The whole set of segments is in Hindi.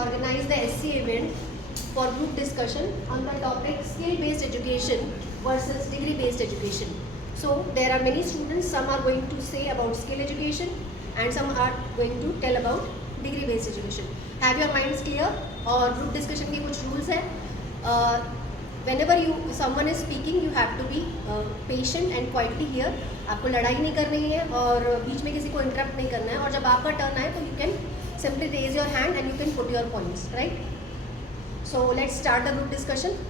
organize the SC event for group discussion on the topic skill-based education versus degree-based education. So there are many students, some are going to say about skill education and some are going to tell about degree-based education. Have your minds clear? और group discussion के कुछ rules हैं. Whenever someone is speaking, you have to be patient and quietly hear. आपको लड़ाई नहीं करनी है और बीच में किसी को interrupt नहीं करना है और जब आपका turn आए तो you can simply raise your hand and you can put your points, right? So let's start the group discussion.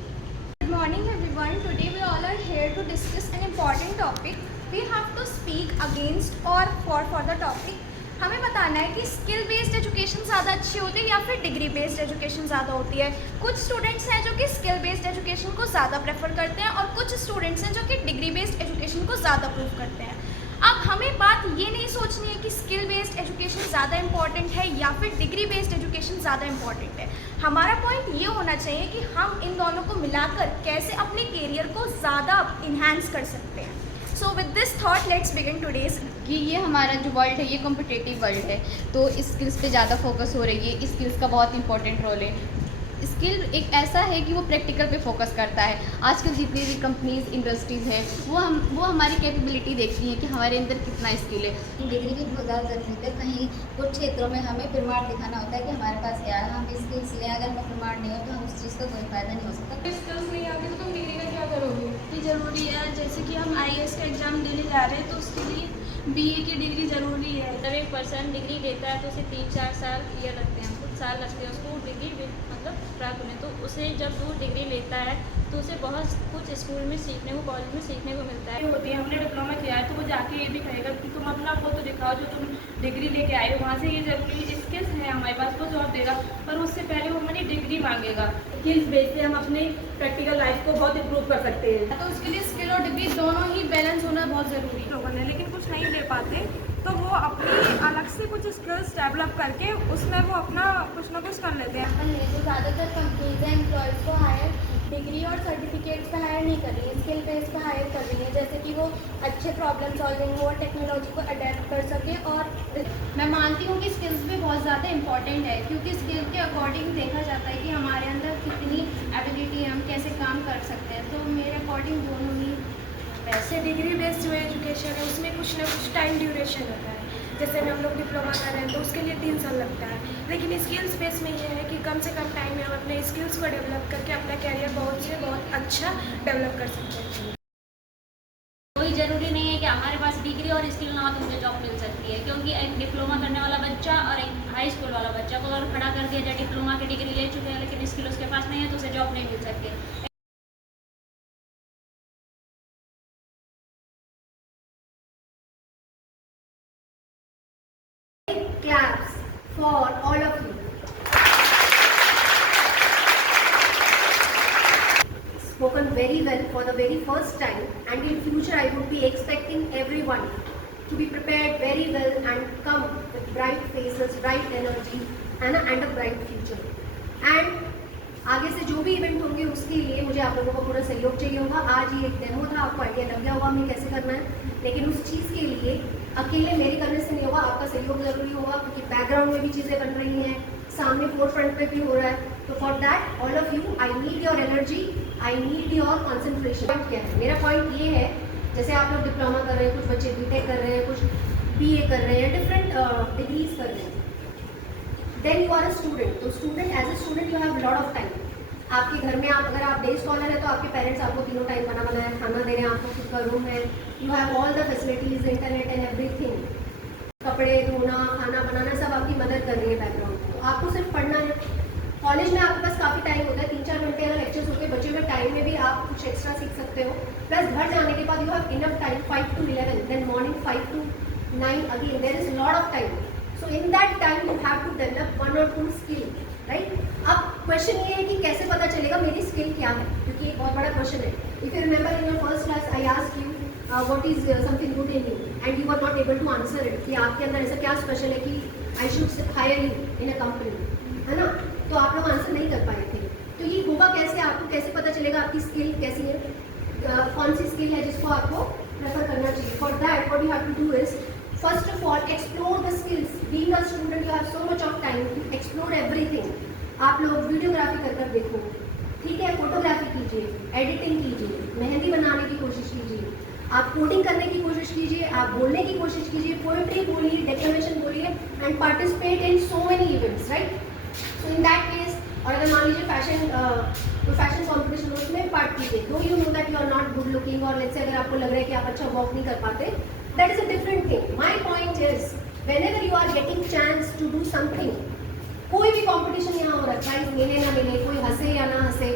Good morning everyone. Today we all are here to discuss an important topic. We have to speak against or for the topic. हमें बताना है कि स्किल बेस्ड एजुकेशन ज़्यादा अच्छी होती है या फिर डिग्री बेस्ड एजुकेशन ज़्यादा होती है. कुछ स्टूडेंट्स हैं जो कि स्किल बेस्ड एजुकेशन को ज़्यादा प्रेफर करते हैं और कुछ स्टूडेंट्स हैं जो कि डिग्री बेस्ड एजुकेशन को ज़्यादा प्रूव करते हैं. अब हमें बात ये नहीं सोचनी है कि स्किल बेस्ड एजुकेशन ज़्यादा इंपॉर्टेंट है या फिर डिग्री बेस्ड एजुकेशन ज़्यादा इंपॉर्टेंट है. हमारा पॉइंट ये होना चाहिए कि हम इन दोनों को मिलाकर कैसे अपने करियर को ज़्यादा इन्हांस कर सकते हैं. So with this thought let's begin today's. कि ये हमारा जो वर्ल्ड है ये कॉम्पिटिटिव वर्ल्ड है, तो स्किल्स पे ज़्यादा फोकस हो रही है. स्किल्स का बहुत इंपॉर्टेंट रोल है. स्किल एक ऐसा है कि वो प्रैक्टिकल पे फोकस करता है. आजकल जितनी भी कंपनीज इंडस्ट्रीज़ हैं वो हमारी कैपेबिलिटी देखती हैं कि हमारे अंदर कितना स्किल है. डिग्री भी बहुत ज़्यादा ज़रूरत है. कहीं कुछ क्षेत्रों में हमें प्रमाण दिखाना होता है कि हमारे पास क्या है, हम स्किल्स लें. अगर हमें प्रमाण नहीं हो तो हम उस चीज़ का कोई फ़ायदा नहीं हो सकता. स्किल्स नहीं आती तो तुम डिग्री का क्या करोगे? ज़रूरी है. जैसे कि हम IAS का एग्ज़ाम देने जा रहे हैं तो उसके लिए BA की डिग्री ज़रूरी है. जब एक पर्सन डिग्री लेता है तो उसे 3-4 साल ईयर लगते हैं, कुछ साल लगते हैं उसको डिग्री मतलब प्राप्त होने. तो उसे जब वो डिग्री लेता है तो उसे बहुत कुछ स्कूल में सीखने को, कॉलेज में सीखने को मिलता है. होती है हमने डिप्लोमा किया है तो वो जाके ये भी कहेगा कि तुम अपना वो तो दिखाओ जो तुम डिग्री लेके आए हो. वहाँ से ये जरूरी स्किल्स हैं हमारे पास, वो जॉब देगा, पर उससे पहले वो हमारी डिग्री मांगेगा. स्किल्स बेस से हम अपने प्रैक्टिकल लाइफ को बहुत इम्प्रूव कर सकते हैं. तो उसके लिए स्किल और डिग्री दोनों ही बैलेंस होना बहुत ज़रूरी है. लोगों ने लेकिन कुछ नहीं ले पाते तो वो अपनी अलग से कुछ स्किल्स डेवलप करके उसमें वो अपना कुछ ना कुछ कर लेते हैं. तो ज़्यादातर कंपनीज हैं एम्प्लॉयज़ को हायर डिग्री और सर्टिफिकेट्स पे हायर नहीं कर रही है, स्किल बेस पे हायर कर रही है. जैसे कि वो अच्छे प्रॉब्लम सॉल्विंग और टेक्नोलॉजी को अडेप्ट कर सके. और मैं मानती हूँ कि स्किल्स भी बहुत ज़्यादा इंपॉर्टेंट है क्योंकि स्किल के अकॉर्डिंग देखा जाता है कि हमारे अंदर कितनी एबिलिटी है, हम कैसे काम कर सकते हैं. तो मेरे अकॉर्डिंग दोनों ही. वैसे डिग्री बेस्ड जो एजुकेशन है उसमें कुछ ना कुछ टाइम ड्यूरेशन होता है. जैसे हम लोग डिप्लोमा कर रहे हैं तो उसके लिए 3 साल लगता है. लेकिन स्किल्स बेस में ये है कि कम से कम टाइम में हम अपने स्किल्स को डेवलप करके अपना कैरियर बहुत से बहुत अच्छा डेवलप कर सकते हैं. कोई ज़रूरी नहीं है कि हमारे पास डिग्री और स्किल ना हो तो मुझे जॉब मिल सकती है, क्योंकि एक डिप्लोमा करने वाला बच्चा और एक हाई स्कूल वाला बच्चा को अगर खड़ा कर दिया जाए डिप्लोमा की डिग्री ले चुके हैं लेकिन स्किल उसके पास नहीं है तो उसे जॉब नहीं मिल सकती. Claps for all of you. Spoken very well for the very first time, and in future I would be expecting everyone to be prepared very well and come with bright faces, bright energy and a bright future. And आगे से जो भी इवेंट होंगे उसके लिए मुझे आप लोगों को पूरा सहयोग चाहिए होगा. आज ये एक डेमो था, आपको आइडिया लग गया होगा हमें कैसे करना है, लेकिन उस चीज़ के लिए अकेले मेरे करने से नहीं होगा, आपका सहयोग जरूरी होगा क्योंकि बैकग्राउंड में भी चीज़ें बन रही हैं, सामने फोर फ्रंट पे भी हो रहा है. तो for that all of you I need your energy, I need your concentration. क्या है मेरा पॉइंट? ये है जैसे आप लोग डिप्लोमा कर रहे हैं, कुछ बच्चे BTech कर रहे हैं, कुछ BA कर रहे हैं, डिफरेंट डिग्रीज कर रहे हैं. Then you are a student. तो student as a student you have lot of time. आपके घर में आप अगर आप डे स्कॉलर है तो आपके पेरेंट्स आपको तीनों टाइम बना बनाया खाना दे रहे हैं, आपको खुद का रूम है, you have all the facilities, internet and everything. कपड़े धोना, खाना बनाना सब आपकी मदद कर रही है बैकग्राउंड. तो आपको सिर्फ पढ़ना है. कॉलेज में आपके पास काफ़ी टाइम होता है, 3-4 घंटे अगर लेक्चर्स होते हैं, बचे हुए टाइम में भी आप कुछ एक्स्ट्रा सीख सकते हो. प्लस घर जाने के बाद you have enough time 5 to 11, then morning 5 to 9 again. There is lot of time. So in that time you have to develop 1 or 2 skill, right. अब क्वेश्चन ये है कि कैसे पता चलेगा मेरी स्किल क्या है, क्योंकि एक बहुत बड़ा क्वेश्चन है. If you remember in your first class I asked you what is something good in you and you are not able to answer it, कि आपके अंदर ऐसा क्या स्पेशल है कि I should hire you in a company, है ना. तो आप लोग आंसर नहीं कर पाए थे. तो ये होगा कैसे, आपको कैसे पता चलेगा आपकी स्किल कैसी है, कौन सी स्किल है जिसको आपको प्रेफर करना चाहिए. For that what you have to do is first of all explore the skills. Being a student you have so much of time to explore everything. आप लोग वीडियोग्राफी कर देखो, ठीक है, फोटोग्राफी कीजिए, एडिटिंग कीजिए, मेहंदी बनाने की कोशिश कीजिए, आप कोडिंग करने की कोशिश कीजिए, आप बोलने की कोशिश कीजिए, पोएट्री बोलिए, डेक्लेमेशन बोलिए and participate in so many events, right? So in that case, और अगर मान लीजिए फैशन कॉम्पिटिशन उसमें पार्ट कीजिए, though you know that you are not good looking, और लेट्स से अगर आपको लग रहा है कि आप अच्छा वॉक नहीं कर पाते, that is a different thing. My point is whenever you are getting chance to do something, कोई भी कंपटीशन यहाँ हो रहा है, प्राइज मिले ना मिले, कोई हंसे या ना हंसे,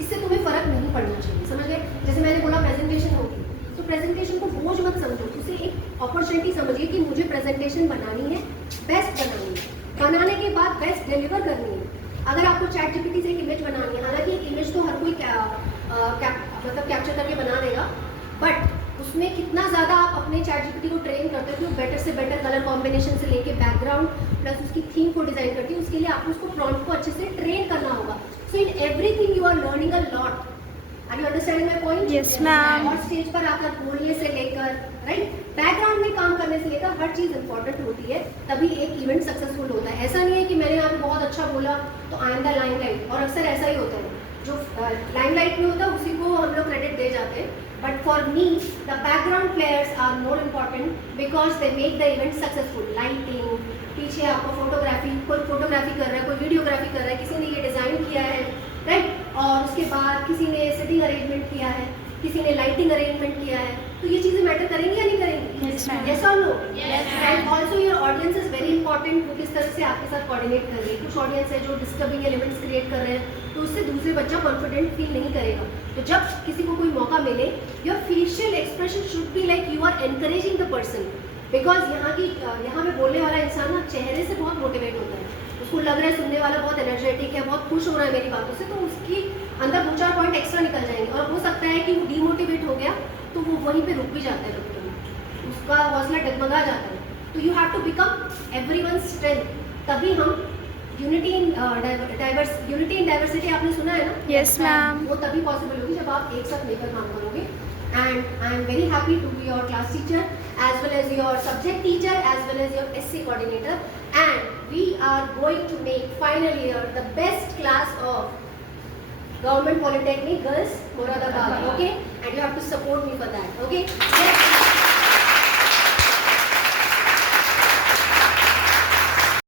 इससे तुम्हें फर्क नहीं पड़ना चाहिए, समझ गए? जैसे मैंने बोला प्रेजेंटेशन होगी, तो प्रेजेंटेशन को बोझ मत समझो, उसे एक अपॉर्चुनिटी समझिए कि मुझे प्रेजेंटेशन बनानी है, बेस्ट बनानी है, बनाने के बाद बेस्ट डिलीवर करनी है. अगर आपको चैट जीपीटी से एक इमेज बनानी है, हालांकि एक इमेज तो हर कोई मतलब कैप्चर करके बना देगा, बट उसमें कितना ज़्यादा आप अपने चैट जीपीटी को ट्रेन करते हो, बेटर से बेटर कलर कॉम्बिनेशन से लेके बैकग्राउंड प्लस उसकी थीम को डिजाइन करती है, उसके लिए आपको उसको प्रॉम्प्ट को अच्छे से ट्रेन करना होगा. So in everything you are learning a lot. Are you understanding my point? Yes, ma'am. और स्टेज पर आकर बोलने से लेकर, राइट, बैकग्राउंड में काम करने से लेकर हर चीज़ इंपॉर्टेंट होती है, तभी एक इवेंट सक्सेसफुल होता है. ऐसा नहीं है कि मैंने यहाँ पे बहुत अच्छा बोला तो आई एम द लाइमलाइट, और अक्सर ऐसा ही होता है, जो लाइमलाइट में होता है उसी को हम लोग क्रेडिट दे जाते हैं. But for me the background players are more important because they make the event successful. Lighting, पीछे आपको फोटोग्राफी, कोई फोटोग्राफी कर रहा है, कोई वीडियोग्राफी कर रहा है, किसी ने ये डिज़ाइन किया है, राइट, और उसके बाद किसी ने सिटिंग अरेंजमेंट किया है, किसी ने लाइटिंग अरेंजमेंट किया है, तो ये चीज़ें मैटर करेंगी या नहीं करेंगी? यस और no? And also your audience is very important. वो किस तरह से आपके साथ कोऑर्डिनेट कर रही है. कुछ ऑडियंस है जो डिस्टर्बिंग एलिमेंट्स क्रिएट कर रहे हैं, तो उससे दूसरे बच्चा कॉन्फिडेंट फील नहीं करेगा. तो जब किसी को कोई मौका मिले, your facial expression should be like you are encouraging the person, because यहाँ पे बोलने वाला इंसान ना चेहरे से बहुत मोटिवेट होता है, उसको लग रहा है सुनने वाला बहुत एनर्जेटिक है, बहुत खुश हो रहा है मेरी बातों से, तो उसकी अंदर 2-4 पॉइंट एक्स्ट्रा निकल जाएंगे, और हो सकता है कि वो डीमोटिवेट हो गया तो वो वहीं पे रुक भी जाता है, उसका हौसला डगमगा जाता है. तो you have to become everyone strength, तभी हम यूनिटी इन डाइवर्सिटी आपने सुना है ना? Yes, ma'am. वो तभी पॉसिबल होगी जब आप एक साथ मिलकर काम करोगे. And I am very happy to be your class teacher as well as your subject teacher as well as your SC coordinator, and we are going to make final year the best class of Government Polytechnic Girls Moradabad, okay? And you have to support me for that, okay? Yes.